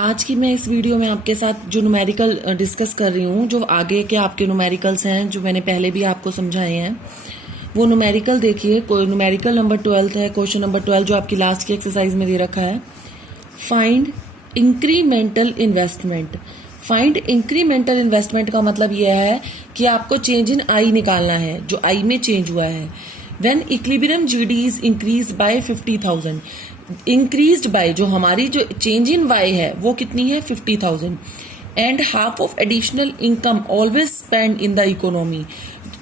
आज की मैं इस वीडियो में आपके साथ जो न्यूमेरिकल डिस्कस कर रही हूँ, जो आगे के आपके न्यूमेरिकल्स हैं जो मैंने पहले भी आपको समझाए हैं, वो न्यूमेरिकल देखिए। न्यूमेरिकल नंबर 12 है, क्वेश्चन नंबर 12 जो आपकी लास्ट की एक्सरसाइज में दे रखा है। Find incremental investment. Find incremental investment का मतलब यह है कि आपको चेंज इन आई निकालना है, जो आई में चेंज हुआ है। When equilibrium GD is increase by 50,000, increased by जो हमारी जो चेंज इन वाई है वो कितनी है 50,000। And half of additional income always spend in the economy.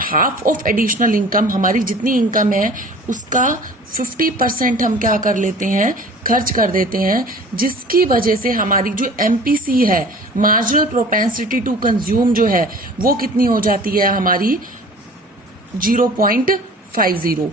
Half of additional income, हमारी जितनी इनकम है उसका 50% हम क्या कर लेते हैं, खर्च कर देते हैं, जिसकी वजह से हमारी जो एमपीसी है, मार्जिनल प्रोपेंसिटी टू कंज्यूम जो है वो कितनी हो जाती है हमारी 0.50।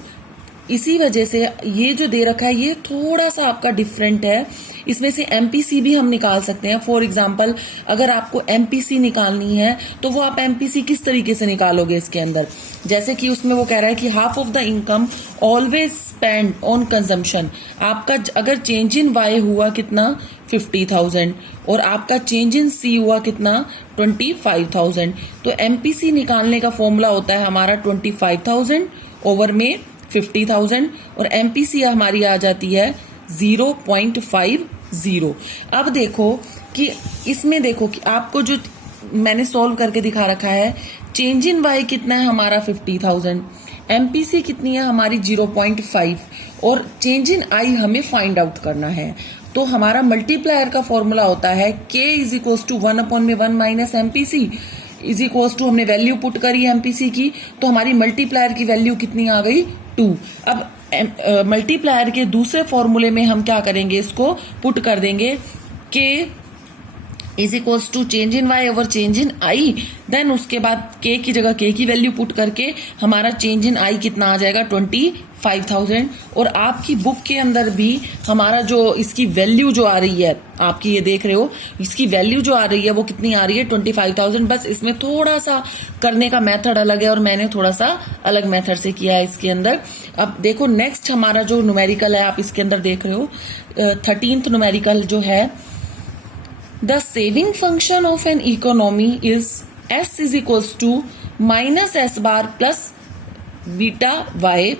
इसी वजह से ये जो दे रखा है ये थोड़ा सा आपका डिफरेंट है। इसमें से एमपीसी भी हम निकाल सकते हैं। फॉर एग्जांपल अगर आपको एमपीसी निकालनी है तो वो आप एमपीसी किस तरीके से निकालोगे इसके अंदर, जैसे कि उसमें वो कह रहा है कि half of the income always spend on consumption. आपका अगर चेंज इन वाई हुआ कितना 50,000 और आपका चेंज इन सी हुआ कितना 25,000, तो एमपीसी निकालने का फॉर्मूला होता है हमारा 25,000 ओवर में 50,000 और एमपीसी हमारी आ जाती है 0.50। अब देखो कि इसमें देखो कि आपको जो मैंने सॉल्व करके दिखा रखा है, चेंज इन वाई कितना है हमारा 50,000, एमपीसी कितनी है हमारी 0.5 और चेंज इन आई हमें फाइंड आउट करना है। तो हमारा मल्टीप्लायर का फॉर्मूला होता है k is equals to 1/1 minus MPC is equals to, हमने वैल्यू पुट करी एमपीसी की तो हमारी मल्टीप्लायर की वैल्यू कितनी आ गई 2। अब मल्टीप्लायर के दूसरे फॉर्मूले में हम क्या करेंगे, इसको पुट कर देंगे k is equals to change in Y over change in I. Then उसके बाद k की जगह k की वैल्यू पुट करके हमारा चेंज इन आई कितना आ जाएगा 25,000। और आपकी बुक के अंदर भी हमारा जो इसकी वैल्यू जो आ रही है, आपकी ये देख रहे हो, इसकी वैल्यू जो आ रही है वो कितनी आ रही है 25,000। बस इसमें थोड़ा सा करने का मेथड अलग है और मैंने थोड़ा सा अलग मेथड से किया है इसके अंदर। अब देखो नेक्स्ट हमारा जो न्यूमेरिकल है, आप इसके अंदर देख रहे हो 13th न्यूमेरिकल जो है, the saving function of an economy is S is equals to minus S bar plus beta Y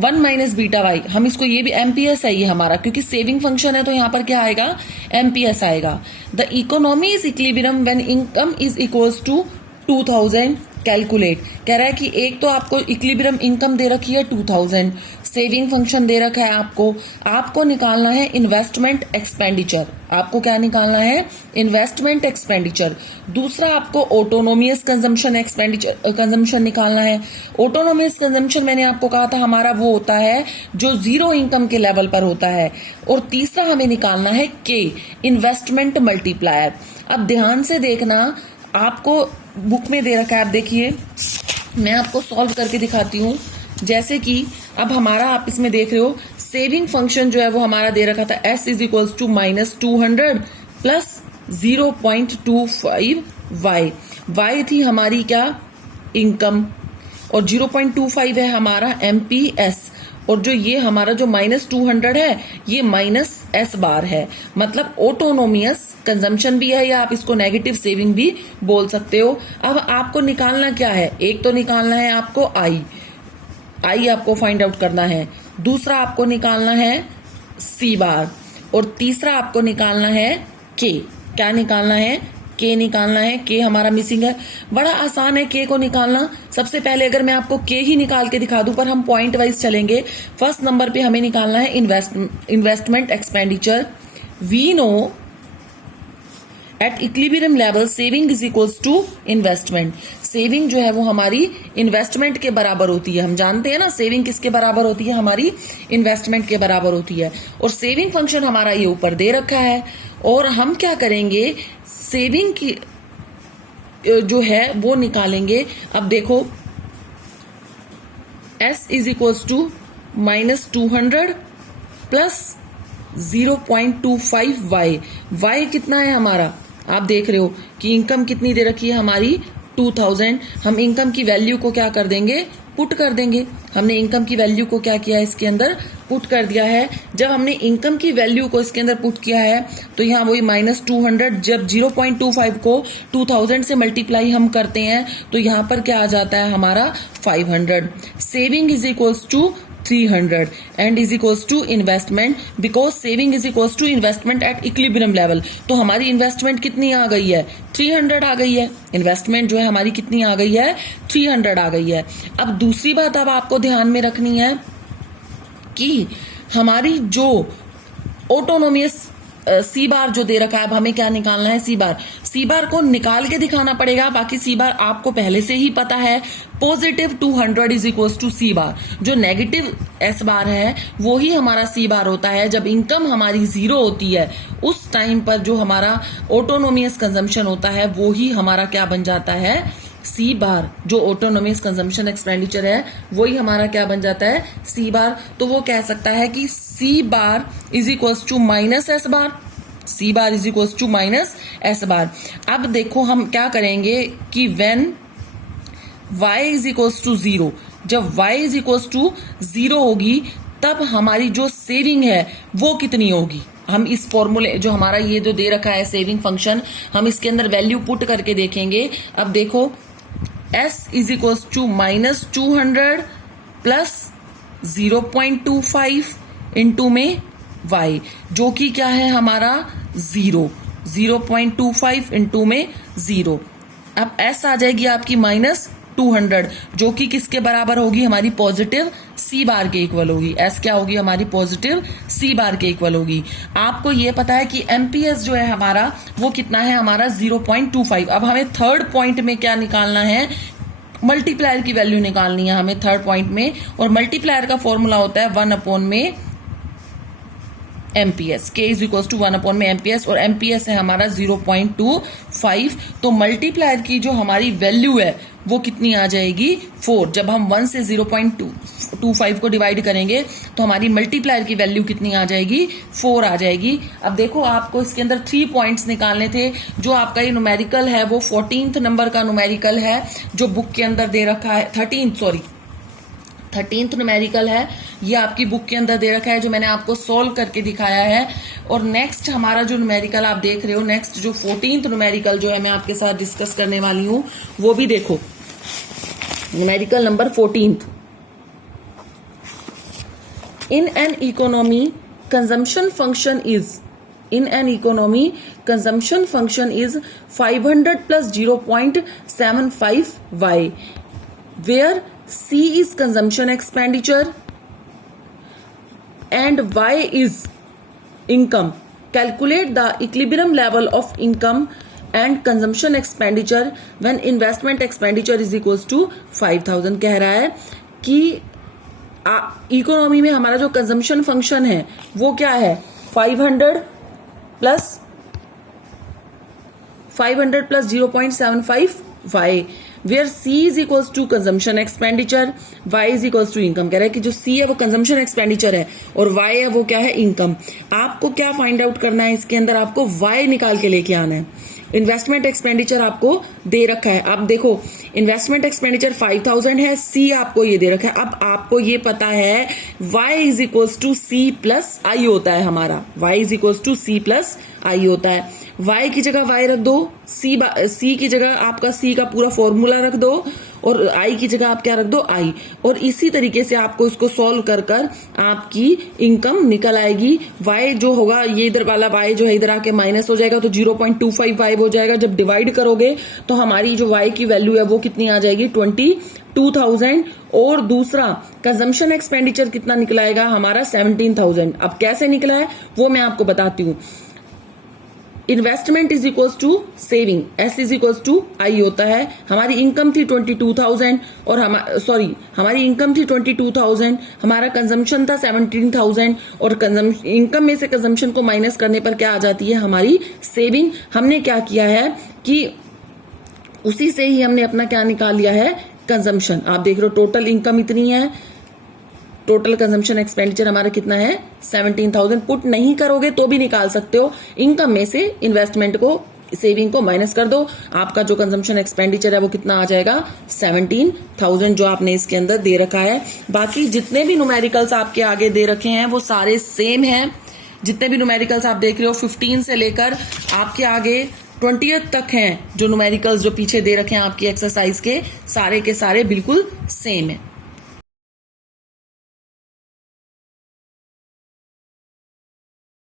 1 minus beta Y. हम इसको ये भी एमपीएस है ये हमारा, क्योंकि सेविंग फंक्शन है तो यहाँ पर क्या आएगा एमपीएस आएगा। The economy is equilibrium when income is equals to 2000। Calculate कह रहा है कि एक तो आपको इक्विलिब्रियम इनकम दे रखी है 2000, सेविंग फंक्शन दे रखा है आपको निकालना है इन्वेस्टमेंट एक्सपेंडिचर। आपको क्या निकालना है, इन्वेस्टमेंट एक्सपेंडिचर। दूसरा आपको ऑटोनोमियस कंजम्पशन एक्सपेंडिचर कंजम्पशन निकालना है। ऑटोनोमियस कंजम्पशन मैंने आपको कहा था हमारा वो होता है जो जीरो इनकम के लेवल पर होता है। और तीसरा हमें निकालना है के, इन्वेस्टमेंट मल्टीप्लायर। अब ध्यान से देखना, आपको बुक में दे रखा है, आप देखिए मैं आपको सॉल्व करके दिखाती हूँ। जैसे कि अब हमारा आप इसमें देख रहे हो सेविंग फंक्शन जो है वो हमारा दे रखा था s is equals to -200 plus 0.25 y थी हमारी क्या इनकम, और 0.25 है हमारा एमपीएस, और जो ये हमारा जो -200 है ये माइनस एस बार है, मतलब ऑटोनोमियस कंजम्पशन भी है या आप इसको नेगेटिव सेविंग भी बोल सकते हो। अब आपको निकालना क्या है, एक तो निकालना है आपको आई आपको फाइंड आउट करना है, दूसरा आपको निकालना है सी बार, और तीसरा आपको निकालना है के। क्या निकालना है, के निकालना है। के हमारा मिसिंग है। बड़ा आसान है के को निकालना। सबसे पहले अगर मैं आपको के ही निकाल के दिखा दूं, पर हम पॉइंट वाइज चलेंगे। फर्स्ट नंबर पे हमें निकालना है investment expenditure. We know at equilibrium level saving is equals to investment. Saving जो है वो हमारी इन्वेस्टमेंट के बराबर होती है। हम जानते हैं ना सेविंग किसके बराबर होती है, हमारी इन्वेस्टमेंट के बराबर होती है। और सेविंग फंक्शन हमारा ये ऊपर दे रखा है, और हम क्या करेंगे सेविंग की जो है वो निकालेंगे। अब देखो s is equals to -200 plus 0.25 y कितना है हमारा, आप देख रहे हो कि इनकम कितनी दे रखी है हमारी 2000। हम इनकम की वैल्यू को क्या कर देंगे पुट कर देंगे। हमने इनकम की वैल्यू को क्या किया है, इसके अंदर पुट कर दिया है। जब हमने इनकम की वैल्यू को इसके अंदर पुट किया है तो यहाँ वही -200, जब 0.25 को 2000 से मल्टीप्लाई हम करते हैं तो यहाँ पर क्या आ जाता है हमारा 500। Saving is equals to 300 and is equals to investment because saving is equals to investment at equilibrium level। तो हमारी इन्वेस्टमेंट कितनी आ गई है, 300 आ गई है। इन्वेस्टमेंट जो है हमारी कितनी आ गई है, 300 आ गई है। अब दूसरी बात अब आपको ध्यान में रखनी है कि हमारी जो ऑटोनोमियस सी बार जो दे रखा है, अब हमें क्या निकालना है, सी बार को निकाल के दिखाना पड़ेगा। बाकी सी बार आपको पहले से ही पता है, पॉजिटिव 200 इज इक्वल्स टू सी बार। जो नेगेटिव एस बार है वो ही हमारा सी बार होता है। जब इनकम हमारी 0 होती है उस टाइम पर जो हमारा ऑटोनोमियस कंजम्पशन होता है वो ही हमारा क्या बन जाता है, सी बार। जो ऑटोनोमियस कंजम्पशन एक्सपेंडिचर है वही हमारा क्या बन जाता है, सी बार। तो वो कह सकता है कि C bar is equals to minus S bar, C bar is equals to minus S bar. अब देखो हम क्या करेंगे कि when y is equals to 0, जब y इज इक्वल्स टू 0 होगी तब हमारी जो सेविंग है वो कितनी होगी। हम इस फॉर्मूले जो हमारा ये जो दे रखा है सेविंग फंक्शन, हम इसके अंदर वैल्यू पुट करके देखेंगे। अब देखो s is equals to -200 plus 0.25 into में y, जो कि क्या है हमारा 0.25 इंटू में 0। अब s आ जाएगी आपकी -200, जो कि किसके बराबर होगी, हमारी पॉजिटिव सी बार के इक्वल होगी। s क्या होगी, हमारी पॉजिटिव सी बार के इक्वल होगी। आपको ये पता है कि एमपीएस जो है हमारा वो कितना है, हमारा 0.25। अब हमें थर्ड पॉइंट में क्या निकालना है, मल्टीप्लायर की वैल्यू निकालनी है हमें थर्ड पॉइंट में। और मल्टीप्लायर का फॉर्मूला होता है 1 में एमपीएस, के इज इक्वल टू 1 में एमपीएस, और एमपीएस है हमारा 0.25। तो मल्टीप्लायर की जो हमारी वैल्यू है वो कितनी आ जाएगी, 4। जब हम 1 से 0.25 को डिवाइड करेंगे तो हमारी मल्टीप्लायर की वैल्यू कितनी आ जाएगी, 4 आ जाएगी। अब देखो आपको इसके अंदर 3 पॉइंट्स निकालने थे। जो आपका ये न्यूमेरिकल है वो 14th नंबर का न्यूमेरिकल है जो बुक के अंदर दे रखा है, 13th न्यूमेरिकल है, ये आपकी बुक के अंदर दे रखा है जो मैंने आपको सोल्व करके दिखाया है। और नेक्स्ट हमारा जो न्यूमेरिकल आप देख रहे हो, नेक्स्ट जो 14th न्यूमेरिकल जो है मैं आपके साथ डिस्कस करने वाली हूं, वो भी देखो, numerical number 14th। In an economy consumption function is 500 plus 0.75 y, where C is consumption expenditure and Y is income. Calculate the equilibrium level of income and consumption expenditure when investment expenditure is equals to 5000। कह रहा है कि economy में हमारा जो consumption function है वो क्या है, 500 plus 0.75 y, where C is equals to consumption expenditure, Y is equals to income। कह रहा है कि जो C है वो कंजम्पशन एक्सपेंडिचर है और Y है वो क्या है, इनकम। आपको क्या फाइंड आउट करना है, इसके अंदर आपको Y निकाल के लेके आना है। इन्वेस्टमेंट एक्सपेंडिचर आपको दे रखा है। अब देखो इन्वेस्टमेंट एक्सपेंडिचर 5000 है, C आपको ये दे रखा है। अब आपको ये पता है Y is equals to C plus I होता है हमारा, Y is equals to C plus I होता है। Y की जगह Y रख दो, C की जगह आपका C का पूरा फॉर्मूला रख दो और I की जगह आप क्या रख दो, I। और इसी तरीके से आपको इसको सॉल्व कर कर आपकी इनकम निकल आएगी। Y जो होगा, ये इधर वाला Y जो है इधर आके माइनस हो जाएगा तो 0.25 हो जाएगा। जब डिवाइड करोगे तो हमारी जो Y की वैल्यू है वो कितनी आ जाएगी, 22,000। और दूसरा कंजम्पशन एक्सपेंडिचर कितना निकलाएगा हमारा, 17,000। अब कैसे निकला है वो मैं आपको बताती हूँ। Investment is equals to saving, S is equals to I होता है। हमारी इनकम थी 22,000 और हमारी इनकम थी 22,000, हमारा कंजम्पशन था 17,000 और इनकम में से कंजम्पशन को माइनस करने पर क्या आ जाती है, हमारी सेविंग। हमने क्या किया है कि उसी से ही हमने अपना क्या निकाल लिया है, कंजम्पशन। आप देख रहे हो टोटल इनकम इतनी है, टोटल कंजम्पशन एक्सपेंडिचर हमारा कितना है, 17,000। पुट नहीं करोगे तो भी निकाल सकते हो, इनकम में से इन्वेस्टमेंट को सेविंग को माइनस कर दो, आपका जो कंजम्पशन एक्सपेंडिचर है वो कितना आ जाएगा 17,000 जो आपने इसके अंदर दे रखा है। बाकी जितने भी न्यूमेरिकल्स आपके आगे दे रखे हैं वो सारे सेम हैं। जितने भी न्यूमेरिकल्स आप देख रहे हो 15 से लेकर आपके आगे 20th तक हैं, जो न्यूमेरिकल्स जो पीछे दे रखे हैं आपकी एक्सरसाइज के सारे बिल्कुल सेम है।